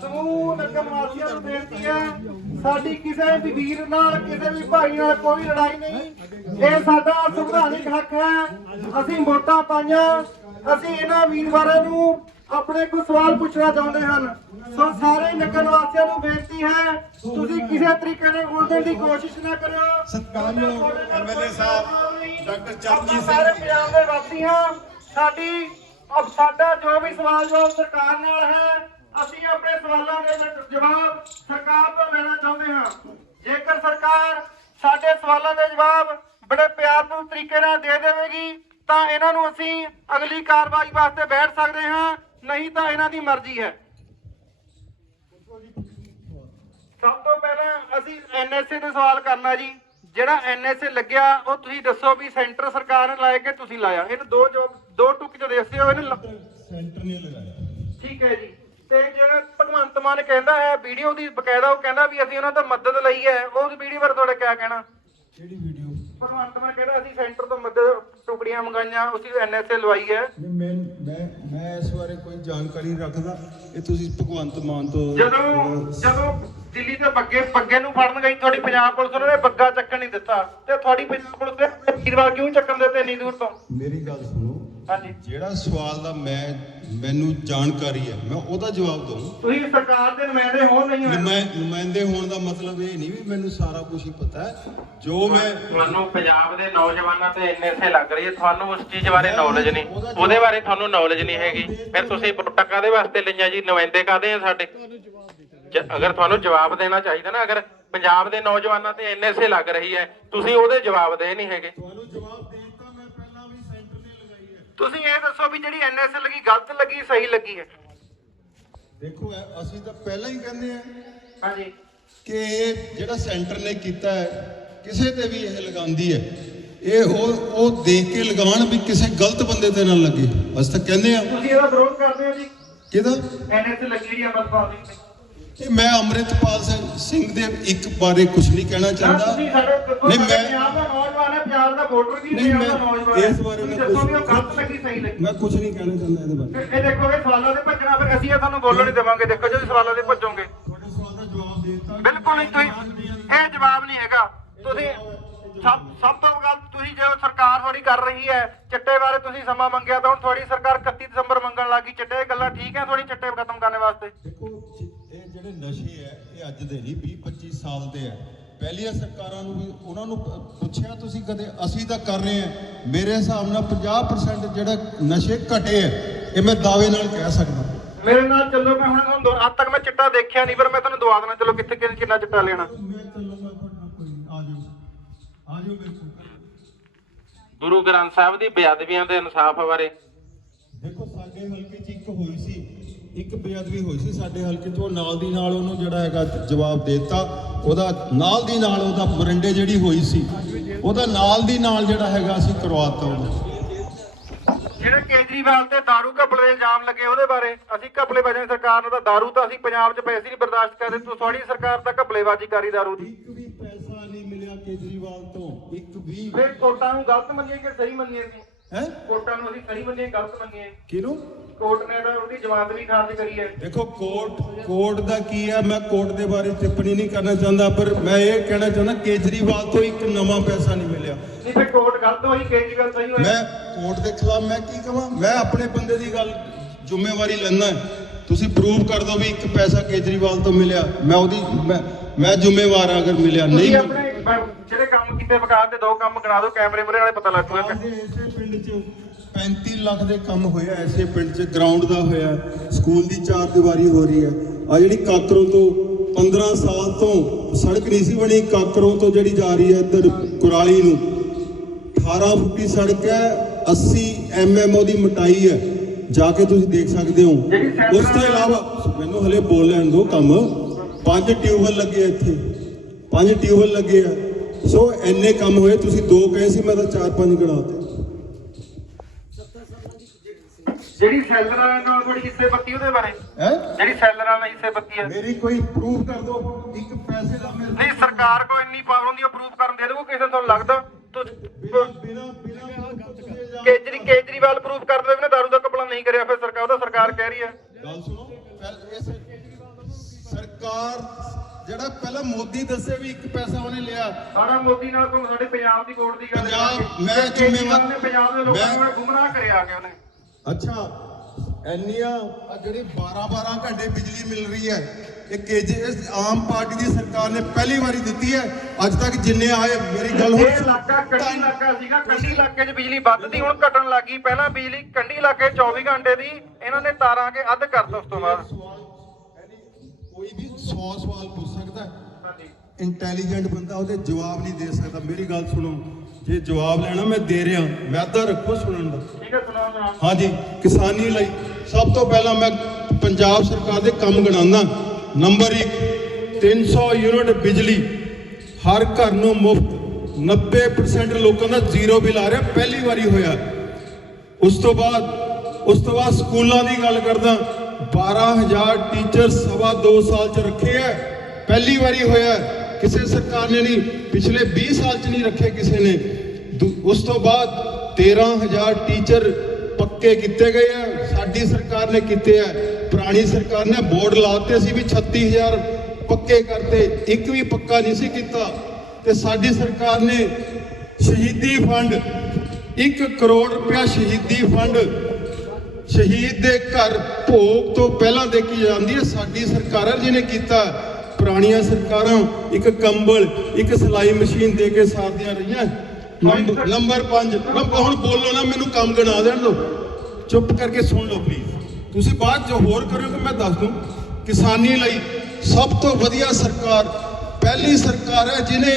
ਸਮੂਹ ਨਗਰ ਵਾਸੀਆਂ ਨੂੰ ਬੇਨਤੀ ਹੈ ਸਾਡੀ ਕਿਸੇ ਵੀ ਵੀਰ ਨਾਲ ਕਿਸੇ ਵੀ ਭਾਈ ਨਾਲ ਕੋਈ ਲੜਾਈ ਨਹੀਂ। ਇਹ ਸਾਡਾ ਸੰਵਿਧਾਨਿਕ ਹੱਕ ਹੈ। ਅਸੀਂ ਵੋਟਾਂ ਪਾਈਆਂ। ਅਸੀਂ ਇਹਨਾਂ ਵੀਰਵਾਰਾਂ ਨੂੰ ਆਪਣੇ ਕੋਈ ਸਵਾਲ ਪੁੱਛਣਾ ਚਾਹੁੰਦੇ ਹਨ। ਸੋ ਸਾਰੇ ਨਗਰ ਵਾਸੀਆਂ ਨੂੰ ਬੇਨਤੀ ਹੈ ਤੁਸੀਂ ਕਿਸੇ ਤਰੀਕੇ ਨਾਲ ਉਲਝਣ ਦੀ ਕੋਸ਼ਿਸ਼ ਨਾ ਕਰਿਓ। ਸਤਿਕਾਰਯੋਗ MLA ਸਾਹਿਬ ਡਾਕਟਰ ਚਰਨਜੀਤ ਸਿੰਘ ਸਾਰੇ ਪੰਜਾਬ ਦੇ ਵਾਸੀ ਹਾਂ। ਸਾਡੀ ਅਬ ਸਾਡਾ ਜੋ ਵੀ ਸਵਾਲ ਜਵਾਬ ਸਰਕਾਰ ਨਾਲ ਹੈ ਅਸੀਂ ਆਪਣੇ ਸਵਾਲਾਂ ਦੇ ਜਵਾਬ ਸਰਕਾਰ ਤੋਂ ਲੈਣਾ ਚਾਹੁੰਦੇ ਹਾਂ ਜੇਕਰ ਸਰਕਾਰ ਸਾਡੇ ਸਵਾਲਾਂ ਦੇ ਜਵਾਬ ਬੜੇ ਪਿਆਰਪੂਰਨ ਤਰੀਕੇ ਨਾਲ ਦੇ ਦੇਵੇਗੀ ਤਾਂ ਇਹਨਾਂ ਨੂੰ ਅਸੀਂ ਅਗਲੀ ਕਾਰਵਾਈ ਵਾਸਤੇ ਬੈਠ ਸਕਦੇ ਹਾਂ ਨਹੀਂ ਤਾਂ ਇਹਨਾਂ ਦੀ ਮਰਜ਼ੀ ਹੈ ਸਭ ਤੋਂ ਪਹਿਲਾਂ ਅਸੀਂ ਐਨਐਸਏ ਤੇ ਸਵਾਲ ਕਰਨਾ ਜੀ ਜਿਹੜਾ ਐਨਐਸਏ ਲੱਗਿਆ ਉਹ ਤੁਸੀਂ ਦੱਸੋ ਵੀ ਸੈਂਟਰ ਸਰਕਾਰ ਨੇ ਲਾਇਆ ਕਿ ਤੁਸੀਂ ਲਾਇਆ ਇਹਨੂੰ ਦੋ ਜੋਬ ਦੋ ਟੁਕ ਚ ਦੱਸਿਓ ਇਹਨੂੰ ਲ- ਸੈਂਟਰ ਨੇ ਲਗਾਇਆ ਠੀਕ ਹੈ ਜੀ। ਤੇ ਜਿਹੜਾ ਭਗਵੰਤ ਮਾਨ ਕਹਿੰਦਾ ਹੈ ਵੀਡੀਓ ਦੀ ਬਕਾਇਦਾ ਉਹ ਕਹਿੰਦਾ ਵੀ ਅਸੀਂ ਉਹਨਾਂ ਤੋਂ ਮਦਦ ਲਈ ਹੈ। ਉਹ ਵੀਡੀਓ ਬਾਰੇ ਤੁਹਾਡਾ ਕੀ ਕਹਿਣਾ? ਕਿਹੜੀ ਵੀਡੀਓ? ਭਗਵੰਤ ਮਾਨ ਕਹਿੰਦਾ ਅਸੀਂ ਸੈਂਟਰ ਤੋਂ ਮਦਦ ਟੁਕੜੀਆਂ ਮੰਗਾਈਆਂ ਅਸੀਂ ਐਨਐਸਏ ਲਵਾਈ ਹੈ। ਮੈਂ ਮੈਂ ਮੈਂ ਇਸ ਬਾਰੇ ਕੋਈ ਜਾਣਕਾਰੀ ਰੱਖਦਾ। ਇਹ ਤੁਸੀਂ ਭਗਵੰਤ ਮਾਨ ਤੋਂ ਜਦੋਂ ਜਦੋਂ ਦਿੱਲੀ ਦੇ ਬੱਗੇ ਬੱਗੇ ਨੂੰ ਫੜਨ ਗਈ ਤੁਹਾਡੀ ਪੰਜਾਬ ਪੁਲਿਸ ਉਹਨਾਂ ਨੇ ਬੱਗਾ ਚੱਕਣ ਨਹੀਂ ਦਿੱਤਾ। ਤੇ ਤੁਹਾਡੀ ਪੰਜਾਬ ਪੁਲਿਸ ਦੇ ਵੀਰਵਾਰ ਕਿਉਂ ਚੱਕਣ ਦਿੱਤੇ ਇੰਨੀ ਦੂਰ ਤੋਂ? ਮੇਰੀ ਗੱਲ ਸੁਣੋ। ਹਾਂਜੀ। ਜਿਹੜਾ ਸਵਾਲ ਦਾ ਮੈਂ ਮੈਨੂੰ ਜਾਣਕਾਰੀ ਹੈ ਮੈਂ ਉਹਦਾ ਜਵਾਬ ਦਊਂ। ਤੁਸੀਂ ਸਰਕਾਰ ਦੇ ਨੁਮਾਇੰਦੇ ਹੋ ਨਹੀਂ ਹੋਏ। ਨੁਮਾਇ- ਨੁਮਾਇੰਦੇ ਹੋਣ ਦਾ ਮਤਲਬ ਇਹ ਨਹੀਂ ਵੀ ਮੈਨੂੰ ਸਾਰਾ ਕੁਝ ਹੀ ਪਤਾ ਹੈ। ਜੋ ਮੈਂ ਤੁਹਾਨੂੰ ਪੰਜਾਬ ਦੇ ਨੌਜਵਾਨਾਂ ਤੇ ਐਨਐਸਏ ਲੱਗ ਰਹੀ ਹੈ ਤੁਹਾਨੂੰ ਉਸ ਚੀਜ਼ ਬਾਰੇ ਨੌਲੇਜ ਨਹੀਂ। ਉਹਦੇ ਬਾਰੇ ਤੁਹਾਨੂੰ ਨੌਲੇਜ ਨਹੀਂ ਹੈਗੀ। ਫਿਰ ਤੁਸੀਂ ਵੋਟਾਂ ਕਾਦੇ ਵਾਸਤੇ ਲਈਆਂ ਜੀ? ਨੁਮਾਇੰਦੇ ਕਾਦੇ ਆ ਸਾਡੇ? ਅਗਰ ਤੁਹਾਨੂੰ ਜਵਾਬ ਦੇਣਾ ਚਾਹੀਦਾ ਨਾ ਅਗਰ ਪੰਜਾਬ ਦੇ ਨੌਜਵਾਨਾਂ ਤੇ ਐਨਐਸਏ ਲੱਗ ਰਹੀ ਹੈ ਤੁਸੀਂ ਉਹਦੇ ਜਵਾਬ ਦੇ ਨਹੀਂ ਹੈਗੇ। ਤੁਹਾਨੂੰ ਜਵਾਬ ਦੇ ਦਿੱਤਾ ਮੈਂ ਪਹਿਲਾਂ ਵੀ ਸੈਂਟਰ ਨੇ ਲਗਾਈ ਹੈ ਤੁਸੀਂ ਇਹ ਦੱਸੋ ਵੀ ਜਿਹੜੀ ਐਨਐਸਏ ਲੱਗੀ ਗਲਤ ਲੱਗੀ ਸਹੀ ਲੱਗੀ ਹੈ? ਦੇਖੋ ਅਸੀਂ ਤਾਂ ਪਹਿਲਾਂ ਹੀ ਕਹਿੰਦੇ ਆ ਹਾਂਜੀ। ਕਿ ਇਹ ਜਿਹੜਾ ਸੈਂਟਰ ਨੇ ਕੀਤਾ ਹੈ ਕਿਸੇ ਤੇ ਵੀ ਇਹ ਲਗਾਉਂਦੀ ਹੈ। ਇਹ ਉਹ ਉਹ ਦੇਖ ਕੇ ਲਗਾਉਣ ਵੀ ਕਿਸੇ ਗਲਤ ਬੰਦੇ ਤੇ ਨਾ ਲੱਗੇ। ਅਸੀਂ ਤਾਂ ਕਹਿੰਦੇ ਆ ਤੁਸੀਂ ਇਹਦਾ ਵਿਰੋਧ ਕਰਦੇ ਹੋ ਜੀ? ਕਿਹਦਾ? ਐਨਐਸਏ ਲੱਗੀ ਜਿਹੜੀ ਅਮਰਪਾਲ ਸਿੰਘ ਤੇ ਇਹ ਮੈਂ ਅੰਮ੍ਰਿਤਪਾਲ ਸਿੰਘ ਸਿੰਘ ਦੇ ਇੱਕ ਬਾਰੇ ਕੁਝ ਨਹੀਂ ਕਹਿਣਾ ਚਾਹੁੰਦਾ। ਨਹੀਂ ਮੈਂ ਪੰਜਾਬ ਦਾ ਨੌਜਵਾਨ ਹੈ ਪੰਜਾਬ ਦਾ ਵੋਟਰ ਵੀ ਨਹੀਂ, ਪੰਜਾਬ ਦਾ ਮੈਂ ਨੌਜਵਾਨ ਹੈ। ਇਸ ਬਾਰੇ ਤੁਸੀਂ ਮੈਂ ਦੱਸੋ ਵੀ ਉਹ ਕੁਛ- ਗਲਤ ਲੱਗੀ ਸਹੀ ਲੱਗੀ? ਮੈਂ ਕੁਝ ਨਹੀਂ ਕਹਿਣਾ ਚਾਹੁੰਦਾ ਇਹਦੇ ਬਾਰੇ। ਇਹ ਦੇਖੋ ਇਹ ਸਵਾਲਾਂ ਦੇ ਭੱਜਣਾ ਫਿਰ ਅਸੀਂ ਇਹ ਤੁਹਾਨੂੰ ਬੋਲਣ ਨਹੀਂ ਦੇਵਾਂਗੇ। ਦੇਖੋ ਜੇ ਸਵਾਲਾਂ ਦੇ ਭੱਜੋਗੇ। ਤੁਹਾਡੇ ਸਵਾਲ ਦਾ ਜਵਾਬ ਦਿੱਤਾ। ਬਿਲਕੁਲ ਨਹੀਂ ਤੁਸੀਂ ਇਹ ਜਵਾਬ ਨਹੀਂ ਹੈਗਾ। ਤੁਸੀਂ ਸਭ ਸਭ ਤੋਂ ਗੱਲ ਤੁਸੀਂ ਜੋ ਸਰਕਾਰ ਥੋੜੀ ਕਰ ਰਹੀ ਹੈ ਚਿੱਟੇ ਬਾਰੇ ਤੁਸੀਂ ਸਮਾਂ ਮੰਗਿਆ ਤਾਂ ਹੁਣ ਤੁਹਾਡੀ ਸਰਕਾਰ 31 ਦਸੰਬਰ ਮੰਗਣ ਲੱਗੀ ਚਿੱਟੇ ਗੱਲਾਂ ਠੀਕ ਹੈ ਥੋੜੀ ਚਿੱਟੇ ਖਤਮ ਕਰਨ ਵਾਸਤੇ? ਦੇਖੋ ਇਹ ਜਿਹੜੇ ਨਸ਼ੇ ਹੈ ਇਹ ਅੱਜ ਦੇ ਨਹੀਂ 20 25 ਸਾਲ ਦੇ ਹੈ। ਪਹਿਲੀਆਂ ਸਰਕਾਰਾਂ ਨੂੰ ਵੀ ਉਹਨਾਂ ਨੂੰ ਪੁੱਛਿਆ ਤੁਸੀਂ ਕਦੇ ਅਸੀਂ ਤਾਂ ਕਰ ਰਹੇ ਹਾਂ। ਮੇਰੇ ਹਿਸਾਬ ਨਾਲ 50% ਜਿਹੜਾ ਨਸ਼ੇ ਘਟੇ ਹੈ ਇਹ ਮੈਂ ਦਾਅਵੇ ਨਾਲ ਕਹਿ ਸਕਦਾ। ਮੇਰੇ ਨਾਲ ਚੱਲੋ ਮੈਂ ਹੁਣ ਤੁਹਾਨੂੰ ਅੱਜ ਤੱਕ ਮੈਂ ਚਿੱਟਾ ਦੇਖਿਆ ਨਹੀਂ ਪਰ ਮੈਂ ਤੁਹਾਨੂੰ ਦਵਾ ਦੇਣਾ ਚਲੋ ਕਿੱਥੇ ਕਿੰਨਾ ਕਿੰਨਾ ਚਿੱਟਾ ਲੈਣਾ। ਮੈਂ ਚੱਲੂਗਾ ਤੁਹਾਡਾ ਕੋਈ ਨਹੀਂ, ਆ ਜਾਓ। ਆ ਜਾਓ ਮੇਰੇ ਕੋਲ। ਗੁਰੂ ਗ੍ਰੰਥ ਸਾਹਿਬ ਦੀ ਬੇਅਦਬੀਆਂ ਦੇ ਇਨਸਾਫ ਬਾਰੇ। ਦੇਖੋ ਸਾਡੇ ਹਲਕੇ 'ਚ ਇੱਕ ਹੋਈ ਸੀ ਇੱਕ ਬੇਅਦਬੀ ਹੋਈ ਸੀ ਸਾਡੇ ਹਲਕੇ 'ਚ ਉਹ ਨਾਲ ਦੀ ਨਾਲ ਉਹਨੂੰ ਜਿਹੜਾ ਹੈਗਾ ਜਵਾਬ ਦੇ ਦਿੱਤਾ ਉਹਦਾ ਨਾਲ ਦੀ ਨਾਲ ਉਹਦਾ ਮਰੰਡੇ ਜਿਹੜੀ ਹੋਈ ਸੀ ਉਹਦਾ ਨਾਲ ਦੀ ਨਾਲ ਜਿਹੜਾ ਹੈਗਾ ਅਸੀਂ ਕਰਵਾਤਾ ਉਹਨੂੰ ਜਿਹੜੇ ਕੇਜਰੀਵਾਲ ਤੇ दारू ਘਪਲੇ ਦੇ ਇਲਜ਼ਾਮ ਲੱਗੇ ਉਹਦੇ ਬਾਰੇ ਅਸੀਂ ਘਪਲੇ ਵਜੇ ਸਰਕਾਰ ਨੂੰ ਤਾਂ दारू ਤਾਂ ਅਸੀਂ ਪੰਜਾਬ 'ਚ ਪੈਸੇ ਨਹੀਂ ਬਰਦਾਸ਼ਤ ਕਰਦੇ ਤੂੰ ਤੁਹਾਡੀ ਸਰਕਾਰ ਤਾਂ ਘਪਲੇਬਾਜ਼ੀ ਕਰੀ दारू ਦੀ ਇੱਕ ਵੀ ਪੈਸਾ ਨਹੀਂ ਮਿਲਿਆ ਕੇਜਰੀਵਾਲ ਤੋਂ ਇੱਕ ਵੀ ਫਿਰ ਕੋਟਾਂ ਨੂੰ ਗਲਤ ਮੰਨੀਏ ਕਿ ਸਹੀ ਮੰਨੀਏ ਸੀ ਹੈ? ਕੋਟਾਂ ਨੂੰ ਅਸੀਂ ਸਹੀ ਮੰਨੀਏ ਗਲਤ ਮੰਨੀਏ। ਕਿਹਨੂੰ? ਕੋਰਟ ਨੇ ਤਾਂ ਉਹਦੀ ਜਮਾਨਤ ਵੀ ਖਾਰਜ ਕਰੀ ਹੈ। ਦੇਖੋ ਕੋਰਟ ਕੋਰਟ ਦਾ ਕੀ ਹੈ? ਮੈਂ ਕੋਰਟ ਦੇ ਬਾਰੇ ਟਿੱਪਣੀ ਨਹੀਂ ਕਰਨਾ ਚਾਹੁੰਦਾ ਪਰ ਮੈਂ ਇਹ ਕਹਿਣਾ ਚਾਹੁੰਦਾ ਕੇਜਰੀਵਾਲ ਤੋਂ ਇੱਕ ਨਵਾਂ ਪੈਸਾ ਨਹੀਂ ਮਿਲਿਆ। ਨਹੀਂ ਫਿਰ ਕੋਰਟ ਗਲਤ ਹੋਈ ਕੇਜਰੀਵਾਲ ਸਹੀ ਹੋਇਆ। ਮੈਂ ਕੋਰਟ ਦੇ ਖਿਲਾਫ ਮੈਂ ਕੀ ਕਹਾਂ ਮੈਂ ਆਪਣੇ ਬੰਦੇ ਦੀ ਗੱਲ ਜ਼ਿੰਮੇਵਾਰੀ ਲੈਂਦਾ ਤੁਸੀਂ ਪ੍ਰੂਵ ਕਰ ਦਿਓ ਵੀ ਇੱਕ ਪੈਸਾ ਕੇਜਰੀਵਾਲ ਤੋਂ ਮਿਲਿਆ। ਮੈਂ ਉਹਦੀ ਮੈਂ ਜ਼ਿੰਮੇਵਾਰ ਹਾਂ ਅਗਰ ਮਿਲਿਆ। ਨਹੀਂ ਜਿਹੜੇ ਕੰਮ ਕੀਤੇ ਵਿਕਾਸ ਦੇ ਦੋ ਕੰਮ ਕਰਾ ਦਿਓ ਕੈਮਰੇ ਮੁਰੇ ਵਾਲੇ ਪਤਾ ਲੱਗ ਜੂਗਾ ਇਸੇ ਪਿੰਡ 'ਚ 35 ਲੱਖ ਦੇ ਕੰਮ ਹੋਇਆ ਐਸੇ ਪਿੰਡ 'ਚ ਗਰਾਊਂਡ ਦਾ ਹੋਇਆ ਸਕੂਲ ਦੀ ਚਾਰ ਦੀਵਾਰੀ ਹੋ ਰਹੀ ਹੈ। ਆ ਜਿਹੜੀ ਕਾਕਰੋਂ ਤੋਂ 15 ਸਾਲ ਤੋਂ ਸੜਕ ਨਹੀਂ ਸੀ ਬਣੀ ਕਾਕਰੋਂ ਤੋਂ ਜਿਹੜੀ ਜਾ ਰਹੀ ਹੈ ਇੱਧਰ ਕੁਰਾਲੀ ਨੂੰ 18 ਫੁੱਟੀ ਸੜਕ ਹੈ 80 ਐਮਐਮ ਉਹਦੀ ਮੋਟਾਈ ਹੈ। ਜਾ ਕੇ ਤੁਸੀਂ ਦੇਖ ਸਕਦੇ ਹੋ। ਉਸ ਤੋਂ ਇਲਾਵਾ ਮੈਨੂੰ ਹਲੇ ਬੋਲ ਲੈਣ ਦਿਓ ਕੰਮ ਪੰਜ ਟਿਊਬਲ ਲੱਗੇ ਇੱਥੇ। ਪੰਜ ਟਿਊਬਲ ਲੱਗੇ ਆ। ਸੋ ਇੰਨੇ ਕੰਮ ਹੋਏ ਤੁਸੀਂ ਦੋ ਕਹੇ ਸੀ ਮੈਂ ਤਾਂ ਚਾਰ ਪੰਜ ਗਣਾਤੇ ਜਿਹੜੀ ਸੈਲਰ ਵਾਲਿਆਂ ਨਾਲ ਥੋੜੀ ਹਿੱਸੇ ਬੱਤੀ ਉਹਦੇ ਬਾਰੇ? ਹੈ? ਜਿਹੜੀ ਸੈਲਰ ਵਾਲਾ ਹਿੱਸੇ ਬੱਤੀ ਹੈ ਮੇਰੀ ਕੋਈ ਪ੍ਰੂਫ ਕਰ ਦਿਓ ਇੱਕ ਪੈਸੇ ਦਾ ਮੇਰੇ ਨਹੀਂ ਸਰਕਾਰ ਕੋ ਇੰਨੀ ਪਾਵਰ ਹੁੰਦੀ ਉਹ ਪ੍ਰੂਫ ਕਰਨ ਦੇ ਦੇਵੋ ਕਿਸੇ ਨੂੰ ਤੁਹਾਨੂੰ ਲੱਗਦਾ? ਤੂੰ ਬਿਨਾ ਬਿਨਾ ਬਿਨਾ ਕੇਜਰੀ ਕੇਜਰੀਵਾਲ ਪ੍ਰੂਫ ਕਰ ਦੇਵੇ ਨੇ ਦਾਰੂ ਦਾ ਕਪੜਾ ਨਹੀਂ ਕਰਿਆ ਫਿਰ ਸਰਕਾਰ ਉਹਦਾ ਸਰਕਾਰ ਕਹਿ ਰਹੀ ਹੈ ਗੱਲ ਸੁਣੋ ਪਹਿਲ- ਇਸ ਸਰਕਾਰ ਜਿਹੜਾ ਪਹਿਲਾਂ ਮੋਦੀ ਦੱਸੇ ਵੀ ਇੱਕ ਪੈਸਾ ਉਹਨੇ ਲਿਆ। ਸਾਡਾ ਮੋਦੀ ਨਾਲ ਕੋਈ ਸਾਡੇ ਪੰਜਾਬ ਦੀ ਵੋਟ ਦੀ ਗੱਲ ਪੰਜਾਬ-। ਮੈਂ ਜ਼ਿੰਮੇਵਾਰ- ਨੇ ਪੰਜਾਬ ਦੇ ਲੋਕਾਂ ਨੂੰ ਗੁੰਮਰਾਹ ਕਰਿਆ ਆ ਕੇ ਉਹਨੇ। ਅੱਛਾ ਇੰਨੀਆਂ ਆ ਜਿਹੜੀ 12 12 ਘੰਟੇ ਬਿਜਲੀ ਮਿਲ ਰਹੀ ਹੈ ਇਹ ਕੇਜੇ ਇਸ ਆਮ ਪਾਰਟੀ ਦੀ ਸਰਕਾਰ ਨੇ ਪਹਿਲੀ ਵਾਰੀ ਦਿੱਤੀ ਹੈ ਅੱਜ ਤੱਕ ਜਿੰਨੇ ਆਏ ਮੇਰੀ ਗੱਲ ਇਹ ਹੁਣ ਇਲਾਕਾ ਕੰਢੀ ਇਲਾਕਾ ਸੀਗਾ ਕੰਢੀ ਇਲਾਕੇ 'ਚ ਬਿਜਲੀ ਵੱਧਦੀ ਹੁਣ ਘਟਣ ਲੱਗੀ ਪਹਿਲਾਂ ਬਿਜਲੀ ਕੰਢੀ ਇਲਾਕੇ 'ਚ 24 ਘੰਟੇ ਦੀ ਇਹਨਾਂ ਨੇ ਤਾਰਾਂ ਕੇ ਅੱਧ ਕਰਤਾ ਉਸ ਤੋਂ ਬਾਅਦ। ਕੋਈ ਵੀ 100 ਸਵਾਲ ਪੁੱਛ ਸਕਦਾ ਹੈ। ਹਾਂਜੀ। ਇੰਟੈਲੀਜੈਂਟ ਬੰਦਾ ਉਹਦੇ ਜਵਾਬ ਨਹੀਂ ਦੇ ਸਕਦਾ। ਮੇਰੀ ਗੱਲ ਸੁਣੋ ਜੇ ਜਵਾਬ ਲੈਣਾ ਮੈਂ ਦੇ ਰਿਹਾ ਮੈਂ ਤਾਂ ਰੱਖੋ ਸੁਣਨ ਦਾ। ਠੀਕ ਹੈ ਸੁਣਾਓ ਜਨਾਬ। ਹਾਂਜੀ ਕਿਸਾਨੀ ਲਈ ਸਭ ਤੋਂ ਪਹਿਲਾਂ ਮੈਂ ਪੰਜਾਬ ਸਰਕਾਰ ਦੇ ਕੰਮ ਗਿਣਾਉਂਦਾ ਨੰਬਰ 1 300 ਯੂਨਿਟ ਬਿਜਲੀ ਹਰ ਘਰ ਨੂੰ ਮੁਫਤ। 90% ਲੋਕਾਂ ਦਾ ਜ਼ੀਰੋ ਬਿੱਲ ਆ ਰਿਹਾ ਪਹਿਲੀ ਵਾਰੀ ਹੋਇਆ। ਉਸ ਤੋਂ ਬਾਅਦ ਉਸ ਤੋਂ ਬਾਅਦ ਸਕੂਲਾਂ ਦੀ ਗੱਲ ਕਰਦਾ। 12000 ਟੀਚਰ ਸਵਾ 2 ਸਾਲ ਚ ਰੱਖੇ ਆ ਪਹਿਲੀ ਵਾਰੀ ਹੋਇਆ ਕਿਸੇ ਸਰਕਾਰ ਨੇ ਨਹੀਂ, ਪਿਛਲੇ 20 ਸਾਲ ਚ ਨਹੀਂ ਰੱਖੇ ਕਿਸੇ ਨੇ। ਦੂ- ਉਸ ਤੋਂ ਬਾਅਦ 13000 ਟੀਚਰ ਪੱਕੇ ਕੀਤੇ ਗਏ ਆ ਸਾਡੀ ਸਰਕਾਰ ਨੇ ਕੀਤੇ ਆ ਪੁਰਾਣੀ ਸਰਕਾਰ ਨੇ ਬੋਰਡ ਲਾਤੇ ਸੀ ਵੀ 36000 ਪੱਕੇ ਕਰਤੇ। ਇੱਕ ਵੀ ਪੱਕਾ ਨਹੀਂ ਸੀ ਕੀਤਾ। ਤੇ ਸਾਡੀ ਸਰਕਾਰ ਨੇ ਸ਼ਹੀਦੀ ਫੰਡ 1 ਕਰੋੜ ਰੁਪਇਆ ਸ਼ਹੀਦੀ ਫੰਡ ਸ਼ਹੀਦ ਦੇ ਘਰ ਭੋਗ ਤੋਂ ਪਹਿਲਾਂ ਦੇ ਕੇ ਜਾਂਦੀ ਹੈ। ਸਾਡੀ ਸਰਕਾਰ ਜਿਹਨੇ ਕੀਤਾ ਪੁਰਾਣੀਆਂ ਸਰਕਾਰਾਂ ਇੱਕ ਕੰਬਲ ਇੱਕ ਸਿਲਾਈ ਮਸ਼ੀਨ ਦੇ ਕੇ ਸਾਰਦੀਆਂ ਰਹੀਆਂ। ਨੰਬਰ ਨੰਬਰ 5 ਨੰਬਰ ਹੁਣ ਬੋਲੋ ਨਾ ਮੈਨੂੰ ਕੰਮ ਗਿਣਾ ਦੇਣ ਦਿਓ ਚੁੱਪ ਕਰਕੇ ਸੁਣ ਲਓ ਪਲੀਜ਼ ਤੁਸੀਂ ਬਾਅਦ ਜੋ ਹੋਰ ਕਰੋਗੇ ਮੈਂ ਦੱਸ ਦੂੰ। ਕਿਸਾਨੀ ਲਈ ਸਭ ਤੋਂ ਵਧੀਆ ਸਰਕਾਰ ਪਹਿਲੀ ਸਰਕਾਰ ਹੈ ਜਿਹਨੇ